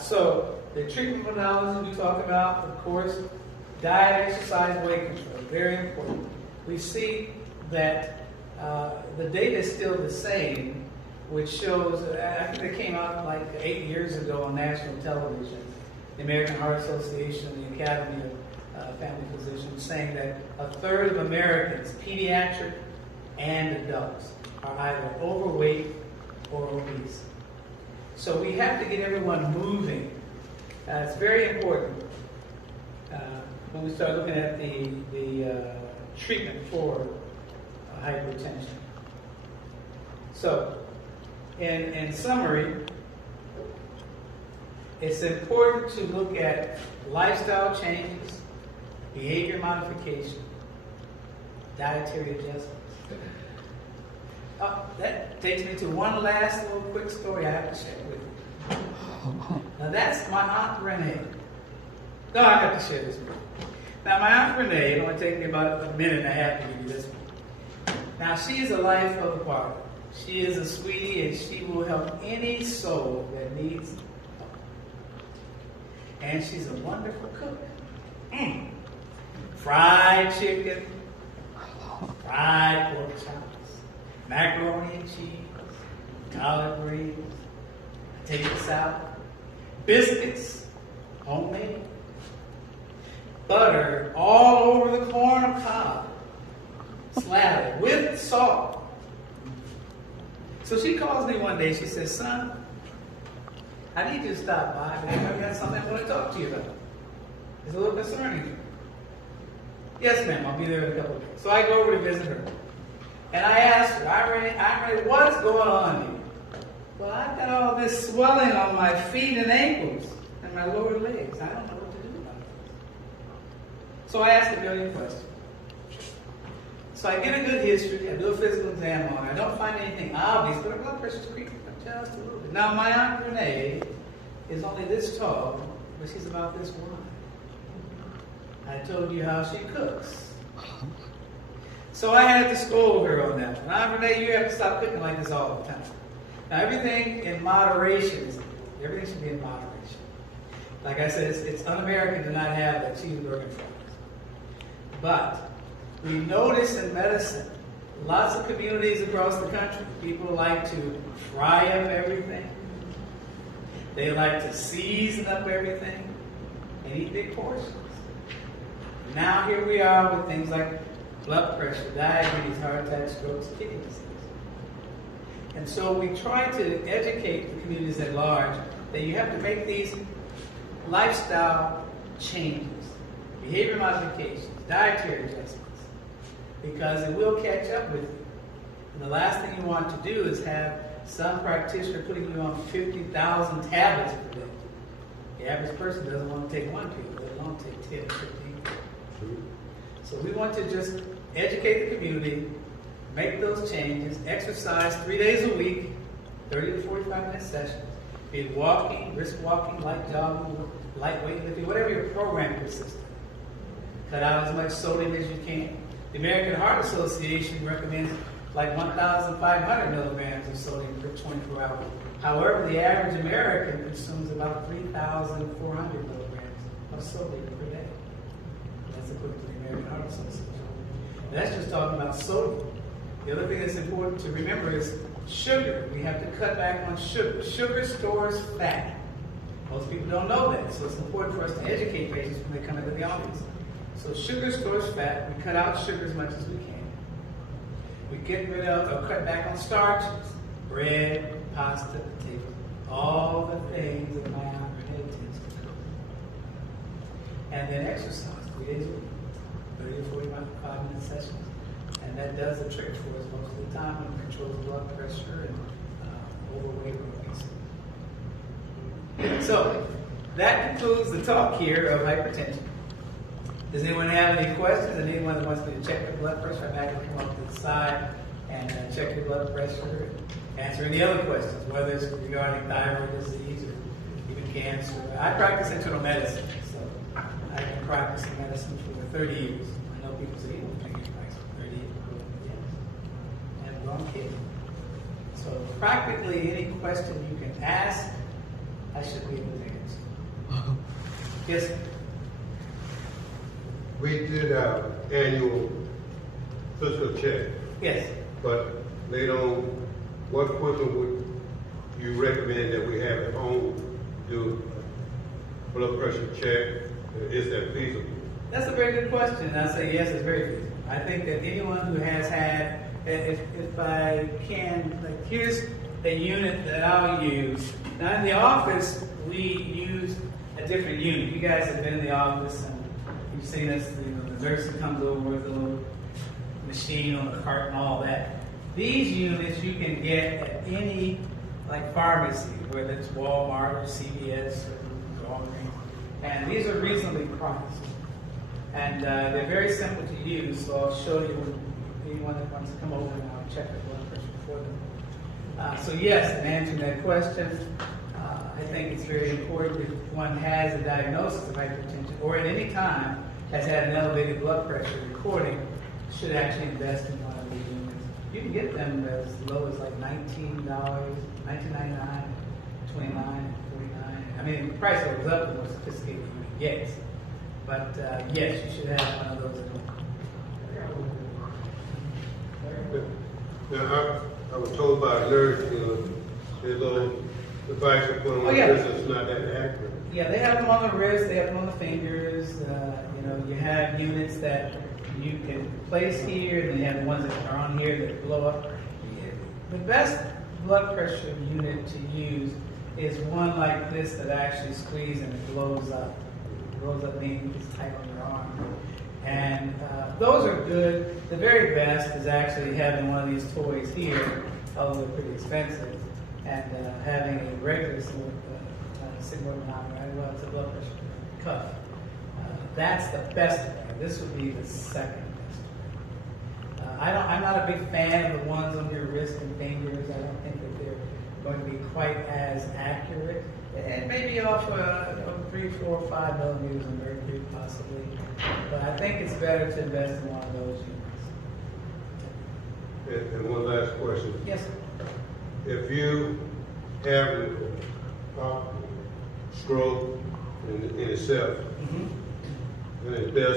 So the treatment modalities we talk about, of course, diet, exercise, weight control, very important. We see that the data is still the same, which shows, I think it came out like 8 years ago on national television, the American Heart Association and the Academy of Family Physicians, saying that a third of Americans, pediatric and adults, are either overweight or obese. So we have to get everyone moving. It's very important when we start looking at the treatment for hypertension. So, in summary, it's important to look at lifestyle changes, behavior modification, dietary adjustments. That takes me to one last little quick story I have to share with you. Now that's my Aunt Renee. No, I have to share this with you. Now my Aunt Renee, it only takes me about a minute and a half to give you this one. Now she is a life of the party. She is a sweetie and she will help any soul that needs help. And she's a wonderful cook. Fried chicken, fried pork chops, macaroni and cheese, collard greens, potato salad, biscuits, homemade, butter all over the corn of cob, slathered with salt. So she calls me one day, she says, son, I need you to stop by because I've got something I want to talk to you about. It's a little concerning. Yes, ma'am, I'll be there in a couple of days. So I go over to visit her. And I asked her, I read, what's going on here? Well, I've got all this swelling on my feet and ankles and my lower legs. I don't know what to do about it. So I asked a million questions. So I get a good history, I do a physical exam on her. I don't find anything obvious, but her blood pressure's creeping up just a little bit. Now, my Aunt Renee is only this tall, but she's about this wide. I told you how she cooks. So I had to scold her on that. Aunt Renee, you have to stop cooking like this all the time. Now, everything in moderation is good. Everything should be in moderation. Like I said, it's un-American to not have a cheeseburger and fries. But we notice in medicine, lots of communities across the country, people like to fry up everything. They like to season up everything and eat big portions. Now here we are with things like blood pressure, diabetes, heart attack, strokes, kidney disease. And so we try to educate the communities at large that you have to make these lifestyle changes, behavior modifications, dietary adjustments, because it will catch up with you. And the last thing you want to do is have some practitioner putting you on 50,000 tablets per day. The average person doesn't want to take one pill, they want to take 10, 15. So we want to just educate the community, make those changes, exercise 3 days a week, 30 to 45-minute sessions, be it walking, brisk walking, light jogging, light weightlifting, whatever your program consists of. Cut out as much sodium as you can. The American Heart Association recommends like 1,500 milligrams of sodium per 24 hours. However, the average American consumes about 3,400 milligrams of sodium per day. That's according to the American Heart Association. That's just talking about sodium. The other thing that's important to remember is sugar. We have to cut back on sugar. Sugar stores fat. Most people don't know that, so it's important for us to educate patients when they come into the office. So sugar stores fat. We cut out sugar as much as we can. We get rid of or cut back on starches. Bread, pasta, potatoes. All the things that my Aunt Renee tends to cook. And then exercise 3 days a week. 30 to 45-minute sessions. And that does the trick for us most of the time when it controls blood pressure and overweight or obesity. So, that concludes the talk here of hypertension. Does anyone have any questions? And anyone that wants me to check your blood pressure, I'm happy to come up to the side and check your blood pressure and answer any other questions, whether it's regarding thyroid disease or even cancer. I practice internal medicine, so I've been practicing medicine for 30 years. I know people say, you don't think you practice for 30 years. Yes. And I'm kidding. So practically any question you can ask, I should be able to Yes, sir. We did our annual physical check, Yes. but later on, what equipment would you recommend that we have at home to do a blood pressure check? Is that feasible? That's a very good question. And I say yes, it's very feasible. I think that anyone who has had, if I can, like here's a unit that I'll use. Now in the office, we use a different unit. You guys have been in the office and you've seen us, the nurse that comes over with a little machine on the cart and all that. These units you can get at any like pharmacy, whether it's Walmart or CVS or Walgreens. And these are reasonably priced. And they're very simple to use, so I'll show you anyone that wants to come over and I'll check the blood pressure for them. So yes, in answering that question, I think it's very important if one has a diagnosis of hypertension or at any time has had an elevated blood pressure recording, should actually invest in one of these units. You can get them as low as like $19, $19.99, $29, $49. I mean, the price goes up the more sophisticated unit gets. But yes, you should have one of those at home. Now, I was told by a nurse, there's a little device to put on the wrist that's not that accurate. Yeah, they have them on the wrist, they have them on the fingers. You have units that you can place here, and you have the ones that are on here that blow up. The best blood pressure unit to use is one like this that actually squeezes and it blows up. It blows up meaning it's tight on your arm. And those are good. The very best is actually having one of these toys here, although they're pretty expensive, and having a regular sigmoid manometer, well, it's a blood pressure cuff. That's the best way. This would be the second best way. I'm not a big fan of the ones on your wrist and fingers. I don't think that they're going to be quite as accurate. And maybe off 3, 4, 5 millimeters of mercury, possibly. But I think it's better to invest in one of those units. And one last question. Yes, sir. If you have a stroke in itself, and it does